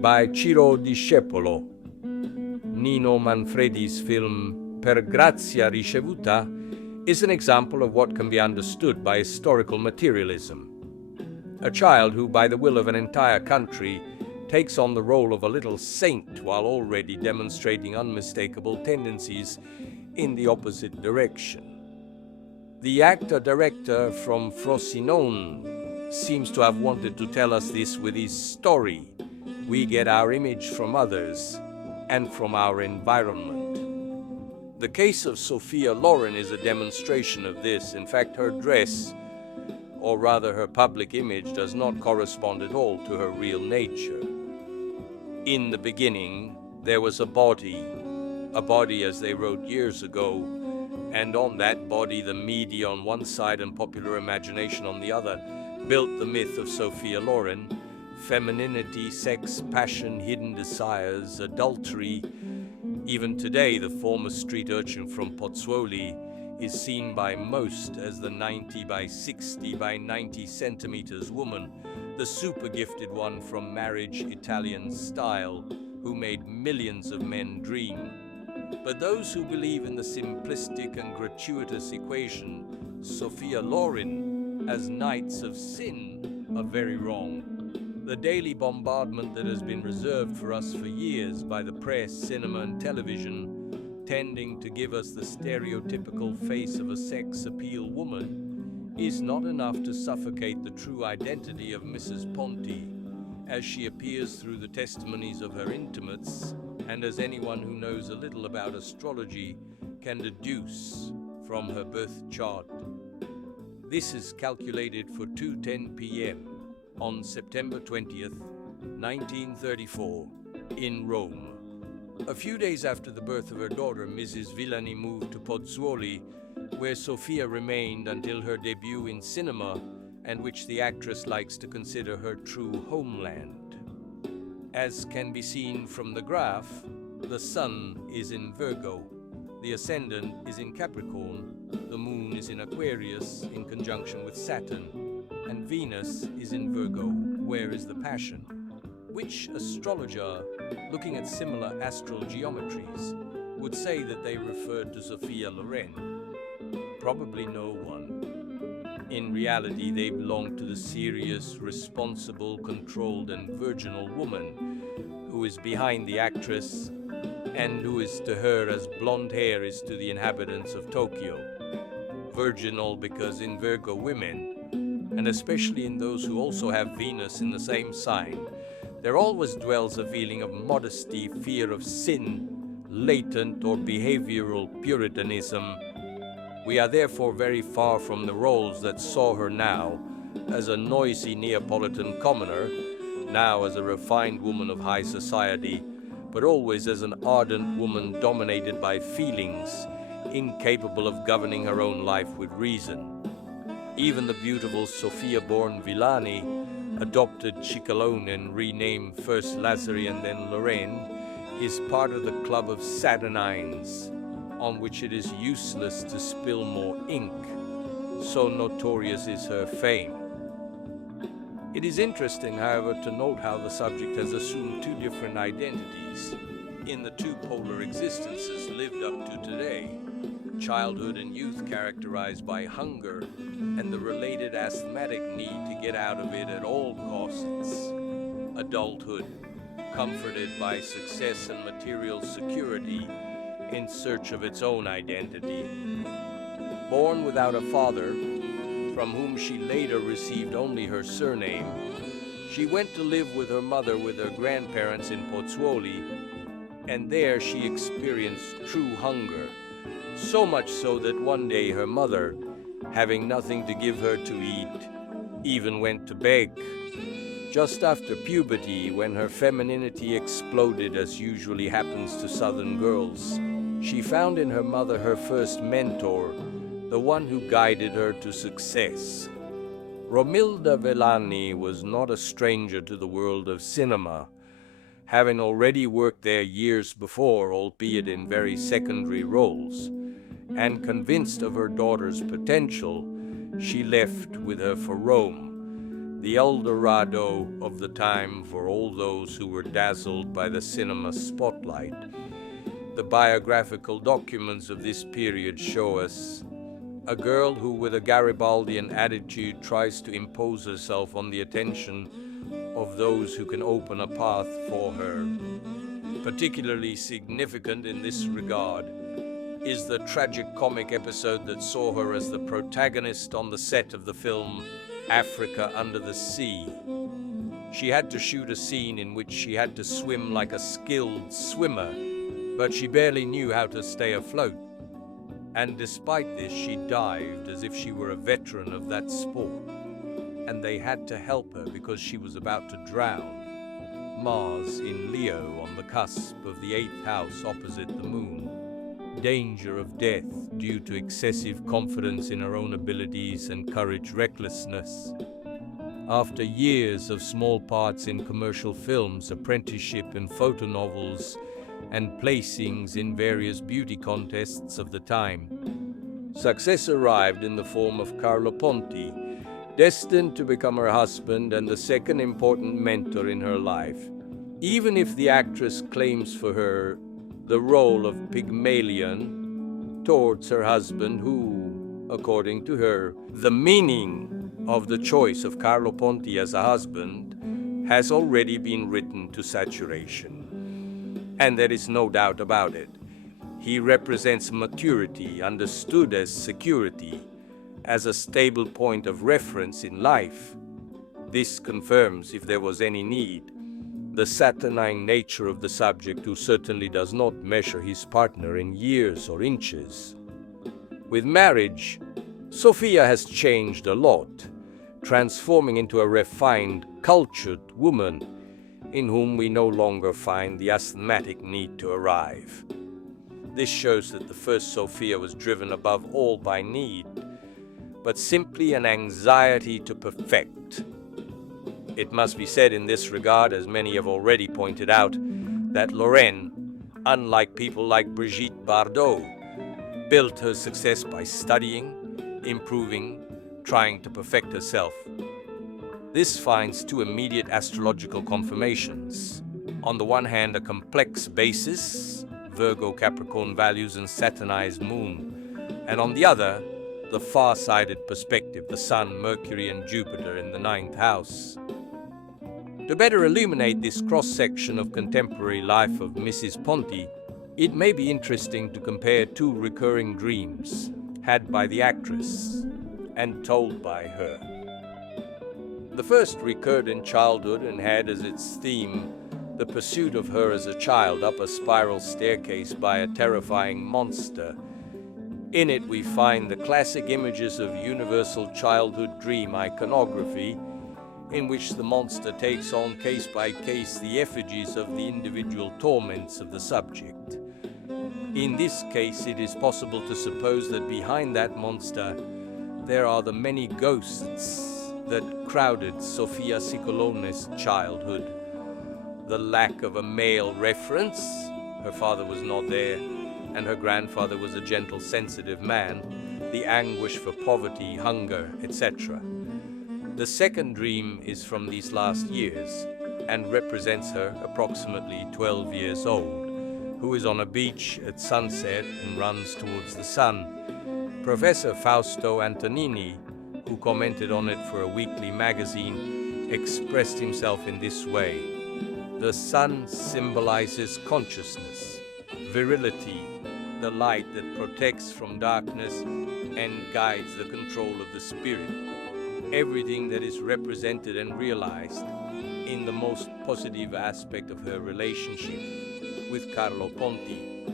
by Ciro Discepolo. Nino Manfredi's film Per grazia ricevuta is an example of what can be understood by historical materialism. A child who, by the will of an entire country, takes on the role of a little saint while already demonstrating unmistakable tendencies in the opposite direction. The actor-director from Frosinone seems to have wanted to tell us this with his story. We get our image from others and from our environment. The case of Sofia Loren is a demonstration of this. In fact, her dress, or rather her public image, does not correspond at all to her real nature. In the beginning, there was a body as they wrote years ago, and on that body the media on one side and popular imagination on the other built the myth of Sofia Loren: femininity, sex, passion, hidden desires, adultery. Even today, the former street urchin from Pozzuoli is seen by most as the 90 by 60 by 90 centimeters woman, the super gifted one from Marriage Italian Style, who made millions of men dream. But those who believe in the simplistic and gratuitous equation, Sofia Loren as knights of sin, are very wrong. The daily bombardment that has been reserved for us for years by the press, cinema, and television, tending to give us the stereotypical face of a sex appeal woman, is not enough to suffocate the true identity of Mrs. Ponti, as she appears through the testimonies of her intimates, and as anyone who knows a little about astrology can deduce from her birth chart. This is calculated for 2:10 p.m. on September 20th, 1934, in Rome. A few days after the birth of her daughter, Mrs. Villani moved to Pozzuoli, where Sofia remained until her debut in cinema, and which the actress likes to consider her true homeland. As can be seen from the graph, the sun is in Virgo, the ascendant is in Capricorn, the moon is in Aquarius in conjunction with Saturn, and Venus is in Virgo, where is the passion. Which astrologer, looking at similar astral geometries, would say that they referred to Sofia Loren? Probably no one. In reality, they belong to the serious, responsible, controlled, and virginal woman who is behind the actress, and who is to her as blonde hair is to the inhabitants of Tokyo. Virginal because in Virgo women, and especially in those who also have Venus in the same sign, there always dwells a feeling of modesty, fear of sin, latent or behavioral puritanism. We are therefore very far from the roles that saw her now as a noisy Neapolitan commoner, now as a refined woman of high society, but always as an ardent woman dominated by feelings, incapable of governing her own life with reason. Even the beautiful Sofia-born Villani, adopted Ciccolone and renamed first Lazzari and then Loren, is part of the club of Saturnines, on which it is useless to spill more ink, so notorious is her fame. It is interesting, however, to note how the subject has assumed two different identities in the two polar existences lived up to today: childhood and youth characterized by hunger and the related asthmatic need to get out of it at all costs; adulthood, comforted by success and material security, in search of its own identity. Born without a father, from whom she later received only her surname, she went to live with her mother with her grandparents in Pozzuoli, and there she experienced true hunger, so much so that one day her mother, having nothing to give her to eat, even went to beg. Just after puberty, when her femininity exploded, as usually happens to Southern girls, she found in her mother her first mentor, the one who guided her to success. Romilda Villani was not a stranger to the world of cinema, having already worked there years before, albeit in very secondary roles, and convinced of her daughter's potential, she left with her for Rome, the El Dorado of the time for all those who were dazzled by the cinema spotlight. The biographical documents of this period show us a girl who, with a Garibaldian attitude, tries to impose herself on the attention of those who can open a path for her. Particularly significant in this regard is the tragic-comic episode that saw her as the protagonist on the set of the film Africa Under the Sea. She had to shoot a scene in which she had to swim like a skilled swimmer, but she barely knew how to stay afloat. And despite this, she dived as if she were a veteran of that sport. And they had to help her because she was about to drown. Mars in Leo on the cusp of the 8th house opposite the moon. Danger of death due to excessive confidence in her own abilities and courage recklessness. After years of small parts in commercial films, apprenticeship in photo novels, and placings in various beauty contests of the time, success arrived in the form of Carlo Ponti, destined to become her husband and the second important mentor in her life. Even if the actress claims for her the role of Pygmalion towards her husband, who, according to her, the meaning of the choice of Carlo Ponti as a husband has already been written to saturation. And there is no doubt about it. He represents maturity, understood as security, as a stable point of reference in life. This confirms, if there was any need, the saturnine nature of the subject, who certainly does not measure his partner in years or inches. With marriage, Sofia has changed a lot, transforming into a refined, cultured woman in whom we no longer find the asthmatic need to arrive. This shows that the first Sofia was driven above all by need, but simply an anxiety to perfect. It must be said in this regard, as many have already pointed out, that Loren, unlike people like Brigitte Bardot, built her success by studying, improving, trying to perfect herself. This finds two immediate astrological confirmations. On the one hand, a complex basis, Virgo, Capricorn values and Saturnized moon, and on the other, the far-sighted perspective, the Sun, Mercury, and Jupiter in the 9th house. To better illuminate this cross-section of contemporary life of Mrs. Ponti, it may be interesting to compare two recurring dreams had by the actress and told by her. The first recurred in childhood and had as its theme the pursuit of her as a child up a spiral staircase by a terrifying monster. In it we find the classic images of universal childhood dream iconography, in which the monster takes on case by case the effigies of the individual torments of the subject. In this case, it is possible to suppose that behind that monster there are the many ghosts that crowded Sofia Ciccolone's childhood. The lack of a male reference, her father was not there, and her grandfather was a gentle, sensitive man, the anguish for poverty, hunger, etc. The second dream is from these last years and represents her, approximately 12 years old, who is on a beach at sunset and runs towards the sun. Professor Fausto Antonini, who commented on it for a weekly magazine, expressed himself in this way: the sun symbolizes consciousness, virility, the light that protects from darkness and guides the control of the spirit. Everything that is represented and realized in the most positive aspect of her relationship with Carlo Ponti.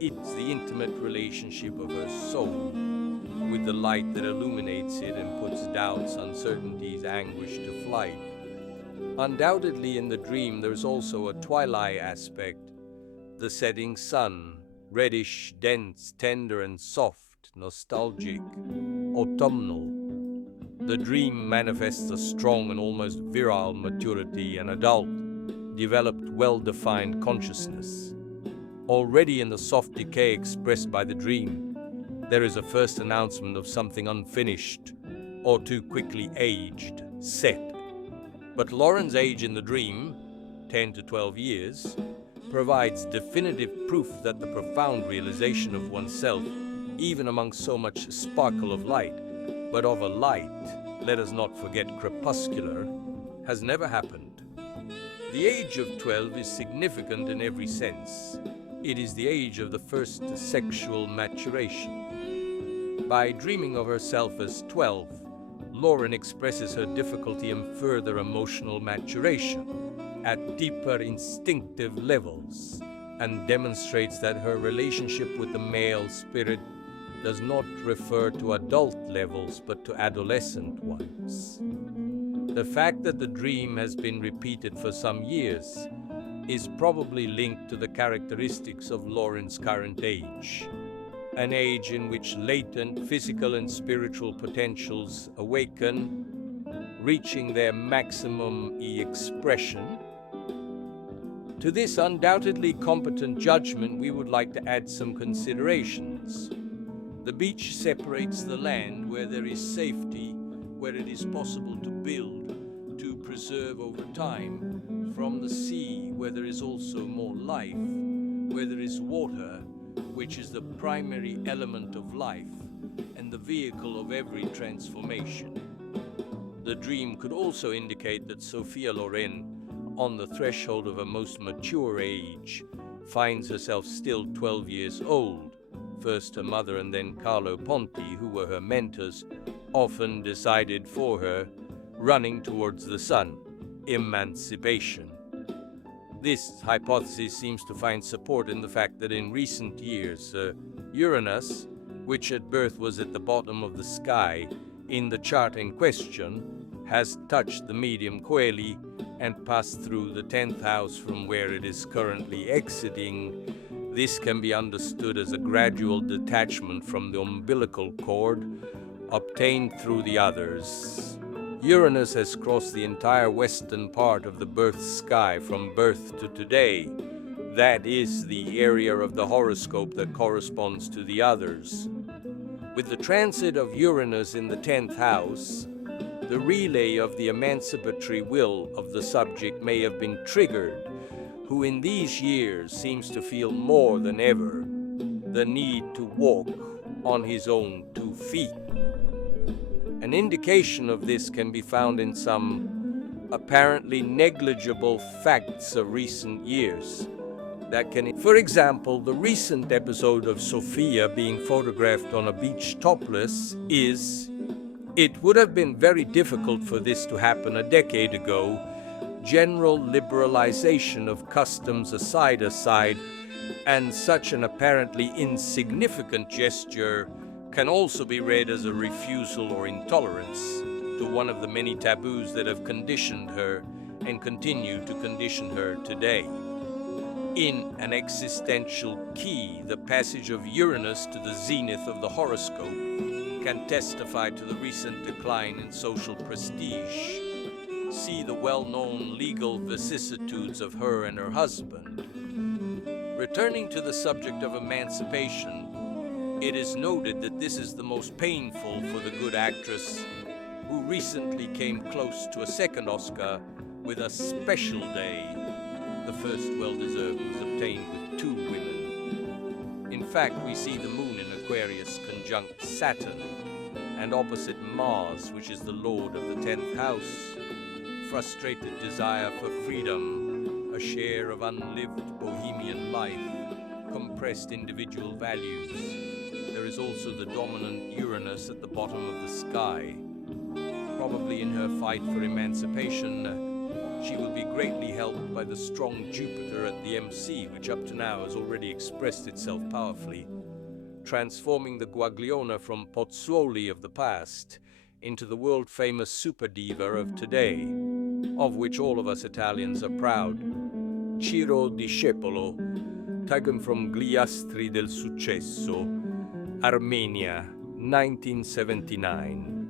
It's the intimate relationship of her soul with the light that illuminates it and puts doubts, uncertainties, anguish to flight. Undoubtedly in the dream there's also a twilight aspect, the setting sun, reddish, dense, tender and soft, nostalgic, autumnal. The dream manifests a strong and almost virile maturity, an adult, developed, well-defined consciousness. Already in the soft decay expressed by the dream, there is a first announcement of something unfinished or too quickly aged, set But Loren's age in the dream, 10 to 12 years, provides definitive proof that the profound realization of oneself, even among so much sparkle of light, but of a light, let us not forget crepuscular, has never happened. The age of 12 is significant in every sense. It is the age of the first sexual maturation. By dreaming of herself as 12, Loren expresses her difficulty in further emotional maturation at deeper instinctive levels and demonstrates that her relationship with the male spirit does not refer to adult levels but to adolescent ones. The fact that the dream has been repeated for some years is probably linked to the characteristics of Loren's current age, an age in which latent physical and spiritual potentials awaken, reaching their maximum expression. To this undoubtedly competent judgment, we would like to add some considerations. The beach separates the land where there is safety, where it is possible to build, to preserve over time, from the sea where there is also more life, where there is water, which is the primary element of life and the vehicle of every transformation. The dream could also indicate that Sofia Loren, on the threshold of a most mature age, finds herself still 12 years old. First her mother and then Carlo Ponti, who were her mentors, often decided for her, running towards the sun, emancipation. This hypothesis seems to find support in the fact that in recent years, Uranus, which at birth was at the bottom of the sky in the chart in question, has touched the medium coeli and passed through the 10th house from where it is currently exiting. This can be understood as a gradual detachment from the umbilical cord obtained through the others. Uranus has crossed the entire western part of the birth sky from birth to today. That is the area of the horoscope that corresponds to the others. With the transit of Uranus in the 10th house, the relay of the emancipatory will of the subject may have been triggered, who in these years seems to feel more than ever the need to walk on his own 2 feet. An indication of this can be found in some apparently negligible facts of recent years. For example, the recent episode of Sofia being photographed on a beach topless it would have been very difficult for this to happen a decade ago. General liberalization of customs aside, and such an apparently insignificant gesture can also be read as a refusal or intolerance to one of the many taboos that have conditioned her and continue to condition her today. In an existential key, the passage of Uranus to the zenith of the horoscope can testify to the recent decline in social prestige. See the well-known legal vicissitudes of her and her husband. Returning to the subject of emancipation, it is noted that this is the most painful for the good actress, who recently came close to a second Oscar with A Special Day. The first well-deserved was obtained with 2 women. In fact, we see the moon in Aquarius conjunct Saturn, and opposite Mars, which is the lord of the 10th house. Frustrated desire for freedom, a share of unlived bohemian life, compressed individual values. There is also the dominant Uranus at the bottom of the sky. Probably in her fight for emancipation, she will be greatly helped by the strong Jupiter at the MC, which up to now has already expressed itself powerfully, transforming the Guagliona from Pozzuoli of the past into the world-famous super diva of today, of which all of us Italians are proud. Ciro Discepolo, taken from Gliastri del Successo, Armenia, 1979.